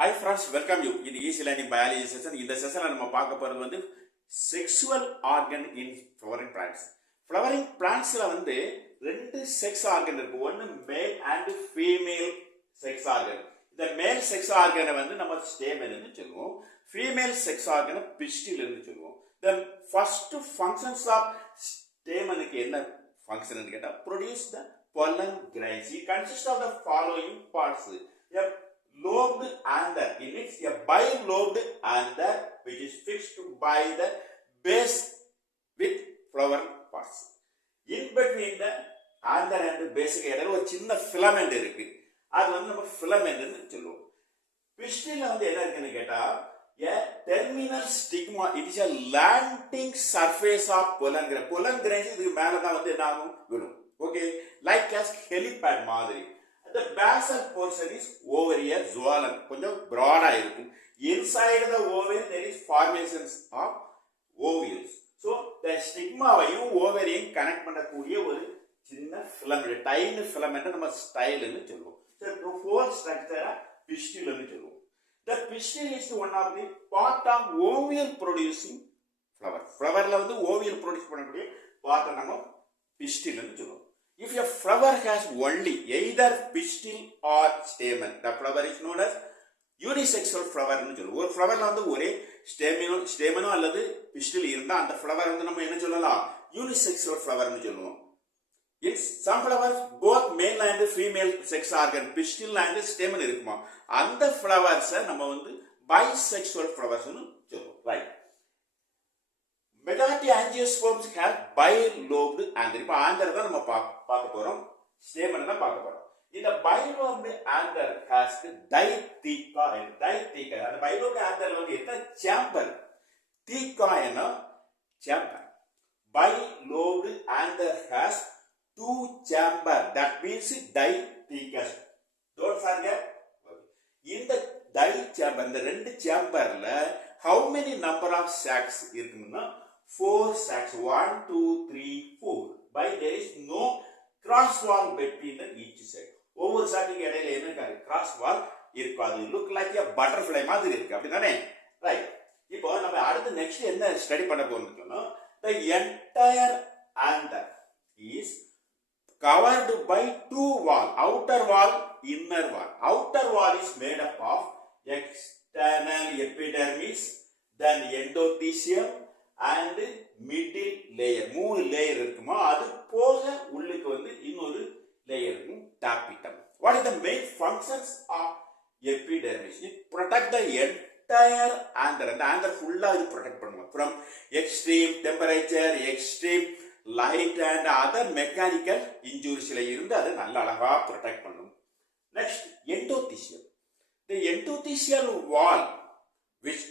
Hi friends, welcome you. In Easy Learning Biology session, இந்த செஷன்ல நம்ம பார்க்க போறது வந்து sexual organ in flowering plants. Flowering plantsல வந்து ரெண்டு செக்ஸ் ஆர்கன் இருக்கு. ஒன்னு male and female sex organ. இந்த மேல் செக்ஸ் ஆர்கனை வந்து நம்ம ஸ்டேமன் சொல்லுவோம். ஃபீமேல் செக்ஸ் ஆர்கனை பிஸ்டில் சொல்லுவோம். The first functions of ஸ்டேமனுக்கு என்ன ஃபங்க்ஷன் கேட்டா produce the pollen grains. It consists of the following parts. Lobed anther. It is a bilobed anther which is fixed by the base with flower parts. In between the anther and the base இடையில ஒரு சின்ன filament இருக்கு. அது வந்து நம்ம filament னு சொல்லுவோம். Pistil வந்து என்ன இருக்குன்னு கேட்டா a terminal stigma. It is a landing surface of pollen grain. Pollen grains இதுக்கு மேல தான் வந்து என்ன ஆகும் விழும். Okay, like as helipad மாதிரி. The basal portion is ovarian zoolon. கொஞ்சம் broad-ஆ இருக்கும். Inside the ovary there is formations of ovules. So the stigma-வையும் ovarian connect பண்ணக்கூடிய ஒரு சின்ன filament, tiny filament நம்ம style னு சொல்லுவோம். So the whole structure pistil னு சொல்லுவோம். The pistil is one of the part of ovule producing flower. Flowerல வந்து ovule produce பண்ணக்கூடிய part நம்ம pistil னு சொல்லுவோம். If a flower has only either pistil or stamen, the flower is known as unisexual flower னு சொல்லுவோம். ஒரு ஃப்ளவர்ல வந்து ஒரே ஸ்டேமனோ அல்லது பிஸ்டில் இருந்தா அந்த ஃப்ளவர் வந்து நம்ம என்ன சொல்லலாம் யூனிசெக்சுவல் ஃப்ளவர் னு சொல்லுவோம். In some flowers both male and female sex organ pistil and stamen இருக்குமா அந்த ஃப்ளவர்ஸ் நம்ம வந்து bisexual flowers னு சொல்லுவோம். Right. Majority angiosperms have bilobed anther. இப்போ anther தான் நம்ம பார்க்க போறோம். stamen தான் பார்க்க போறோம். இந்த bilobed anther has ditheca. Ditheca. அந்த bilobed anther வந்து எத்தனை சேம்பர்? theca என chamber. Bilobed anther has two chamber. That means ditheca. Don't forget. இந்த chamber இந்த ரெண்டு சேம்பர்ல how many number of sacs இருக்குன்னா 4 sacs. 1, 2, 3, 4. By there is no cross wall between each sac. ஒவ்வொரு சாக்குக்கு இடையில என்ன இருக்காது cross wall இருக்காது. Look like a butterfly மாதிரி இருக்கு அப்படிதானே? ரைட். இப்போ நம்ம அடுத்து நெக்ஸ்ட் என்ன ஸ்டடி பண்ண போறோம்னா the entire anther is covered by two wall. Outer wall, inner wall. Outer wall is made up of external epidermis, then endothelium and middle layer. மூணு லேயர் இருக்குமா அது போக உள்ளுக்கு வந்து இன்னொரு லேயர் இருக்கும் tapetum. What is the main functions of epidermis? It protect the entire anther. அந்த anther ஃபுல்லா இது protect பண்ணும் from extreme temperature, extreme light and other mechanical injuries-ல இருந்து அது நல்ல அழகா protect பண்ணும். Next, endothelium. The endothelial wall which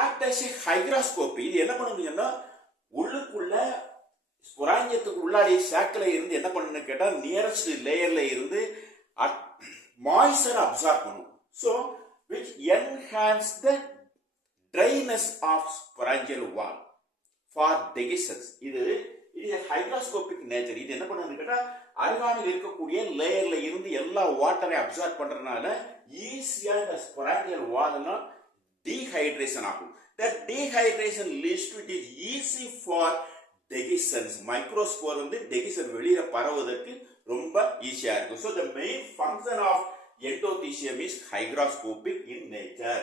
act as a hygroscopy. இது என்ன பண்ணுதுன்னா உள்ளுக்குள்ள ஸ்பொராஞ்சியத்துக்கு உள்ளாடி சாக்கில இருந்து என்ன பண்ணுன்னு கேட்டா நியரஸ்ட் லேயர்ல இருந்து மாய்ஸ்சர் அப்சார்ப் பண்ணும். So which enhance the dryness of sporangial wall for dehiscence. இது ஹைட்ரோஸ்கோபிக் நேச்சர். இது என்ன பண்ணுன்னு கேட்டா அருகாமையில் இருக்கக்கூடிய லேயர்ல இருந்து எல்லா வாட்டரை அப்சார்ப் பண்றதுனால ஈஸியா இந்த ஸ்பொராங்கியல் வால் எல்லாம் dehydration ஆகும். That dehydration leads to it is easy for dehiscence. Microspore வந்து dehiscence வெளியில பரவுவதற்கு ரொம்ப ஈஸியா இருக்கும். So the main function of endothelium is hygroscopic in nature.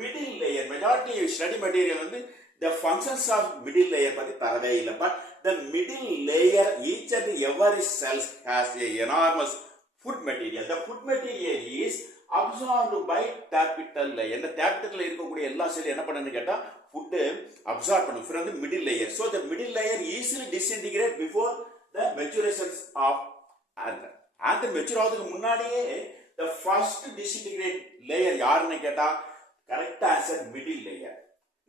Middle layer, majority study material வந்து the functions of middle layer பத்தி தரவே இல்லை. But the middle layer, each and every cell has a enormous food material. The food material is absorbed by tapetal layer. இந்த tapetal இருக்கக்கூடிய எல்லா செல் என்ன பண்ணுன்னு கேட்டா food absorb பண்ணும் from the middle layer. So the middle layer easily disintegrate before the maturation of anther. Anther mature ஆகிறதுக்கு முன்னாடியே the first disintegrate layer யாருன்னு கேட்டா correct answer middle layer.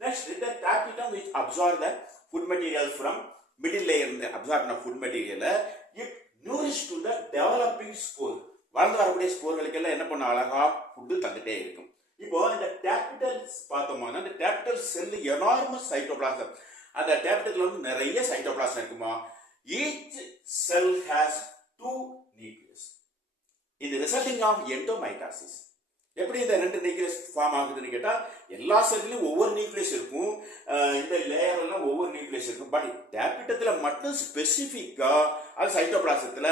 Next, the tapetum which absorb the food material from middle layer. இந்த absorb பண்ண food material it nourish to the developing spore. வளர்ந்து வரக்கூடிய ஸ்போர்களுக்கு எல்லாம் என்ன பண்ண அழகா ஃபுட் தந்துட்டே இருக்கும். இப்போ இந்த டேபிட்டல் பார்த்தோம்னா இந்த டேபிட்டல் செல் எனார்மஸ் சைட்டோபிளாசம். அந்த டேபிட்டல்ல வந்து நிறைய சைட்டோபிளாசம் இருக்குமா. each cell has 2 nucleus. In the resulting of endomitosis. எப்படி இந்த ரெண்டு நியூக்ளியஸ் ஃபார்ம் ஆகுதுன்னு கேட்டா எல்லா செல்லையும் ஒவ்வொரு நியூக்ளியஸ் இருக்கும், இந்த லேயர் எல்லாம் ஒவ்வொரு நியூக்ளியஸ் இருக்கும். பட் டேபிட்டத்துல மட்டும் ஸ்பெசிபிக்கா அது சைட்டோபிளாசத்துல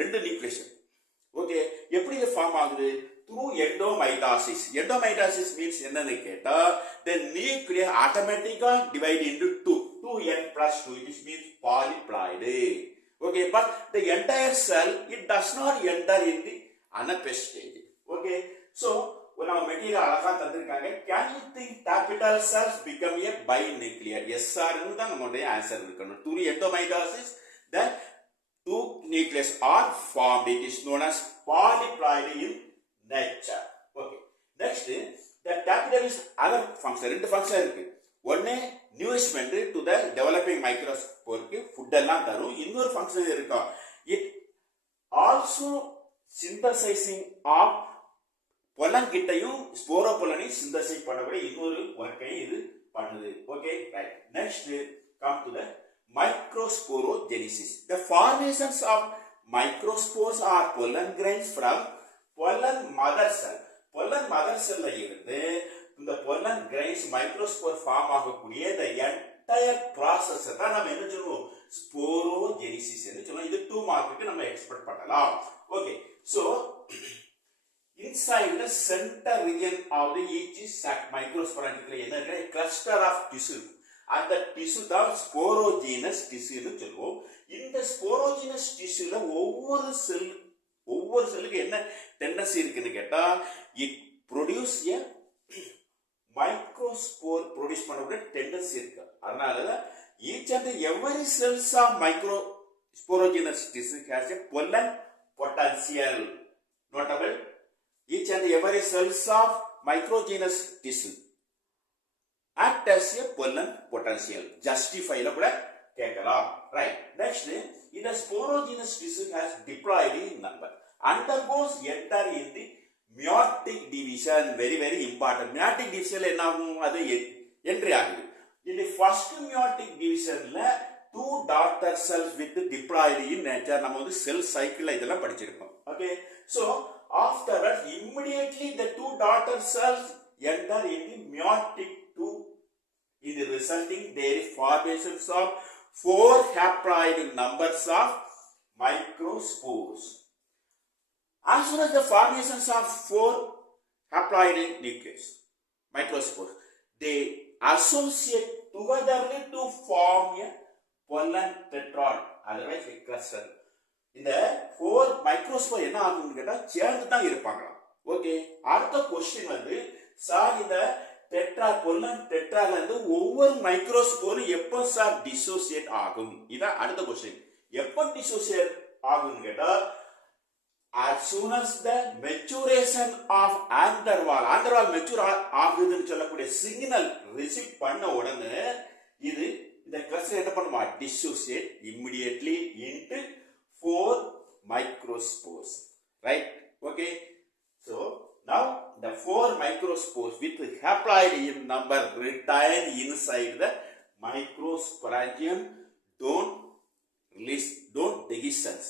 ரெண்டு நியூக்ளியஸ். ஓகே, எப்படி இது ஃபார்ம் ஆகுது? த்ரூ எண்டோமைட்டாசிஸ். எண்டோமைட்டாசிஸ் மீன்ஸ் என்னன்னு கேட்டா the nucleus automatically divide into 2n+2. It means polyploid. Okay, but the entire cell, it does not enter in the Anapest stage. Okay, so when our material அழகா தந்திருக்காங்க, can you think capital cells become a binuclear? Yes or no தான் நம்மளுடைய answer இருக்கணும். Through endomitosis, then two nucleus are formed. It is known as polyploid in nature. Okay, next the capital is other function. ரெண்டு function இருக்கு. ஒன்னு nourishment to the developing microspore food எல்லாம் தரும். இன்னொரு function இருக்கா, it also synthesizing of pollen கிட்டையும் ஸ்போரோபொலனையும் synthesise பண்ணக்கூடிய இன்னொரு ஒர்க்கையும் இது பண்ணுது. Okay, right. Next come to the microsporogenesis. The formations of microspores are pollen grains from pollen mother cell. pollen mother cell இருந்து இந்த pollen grains microspore ஃபார்ம் ஆகக்கூடிய the entire process தான் நம்ம என்ன சொல்லுவோம், sporogenesis ன்னு சொல்லுவோம். இது 2 மார்க்குக்கு நம்ம எக்ஸ்பெக்ட் பண்ணலாம். Okay, so inside the center region of the each sac microspore என்ன இருக்கு, cluster of tissue. அந்த டிஷ்யூ தான் ஸ்போரோஜீனஸ் டிஷ்யூன்னு சொல்லுவோம். இந்த ஸ்போரோஜீனஸ் டிஷ்யூல ஒவ்வொரு செல்லுக்கு என்ன டெண்டன்சி இருக்குன்னு கேட்டா, it produce a microspore produce பண்ணக்கூடிய டெண்டன்சி இருக்கு. அதனாலதான் each and every cells of microsporogenous tissue has a pollen potential. Notable, each and every cells of microgenous tissue act as a pollen potential. Justify la kuda kekkalam. Right. Next, in the sporogenous tissue has diploid in number, undergoes enter in the meiotic division. Very very important. Meiotic division la enna agum, adu entry agudu. In the first meiotic division la two daughter cells with diploid in nature. நம்ம வந்து cell cycle இதெல்லாம் படிச்சிருக்கோம். Okay, so afterwards immediately the two daughter cells enter in the meiotic two. In the resulting there is formations of 4 haploid numbers of microspores. As soon as the formations of 4 haploid nucleus microspores, they associate together to form a pollen tetrad, otherwise a cluster. இந்த 4 microspore என்ன ஆகும்னு கேட்டா சேர்ந்து தான் இருப்பாங்க. Okay, அடுத்த question வந்து sir இந்த டெட்ரா பொல்லன் டெட்ரால இருந்து ஒவ்வொரு மைக்ரோஸ்போரும் எப்போ சார் டிசோசியேட் ஆகும்? இதான் அடுத்த क्वेश्चन. எப்போ டிசோசியேட் ஆகும்னு கேட்டா, as soon as the maturation of ஆந்தர்வால் மெச்சூர் ஆகுதுன்னு சொல்லக்கூடிய சிக்னல் ரிசீவ் பண்ண உடனே இது இந்த கிளஸ்டர் என்ன பண்ணுமா, dissociate immediately into 4 microspores. Right? Okay, so now the 4 microspores with haploid in number retain inside the microsporangium. Don't dehiscence.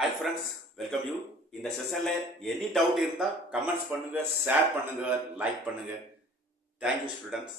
Hi friends, welcome you. இந்த செஷன்ல any doubt இருந்தா கமெண்ட்ஸ் பண்ணுங்க, ஷேர் பண்ணுங்க, லைக் பண்ணுங்க. Thank you students.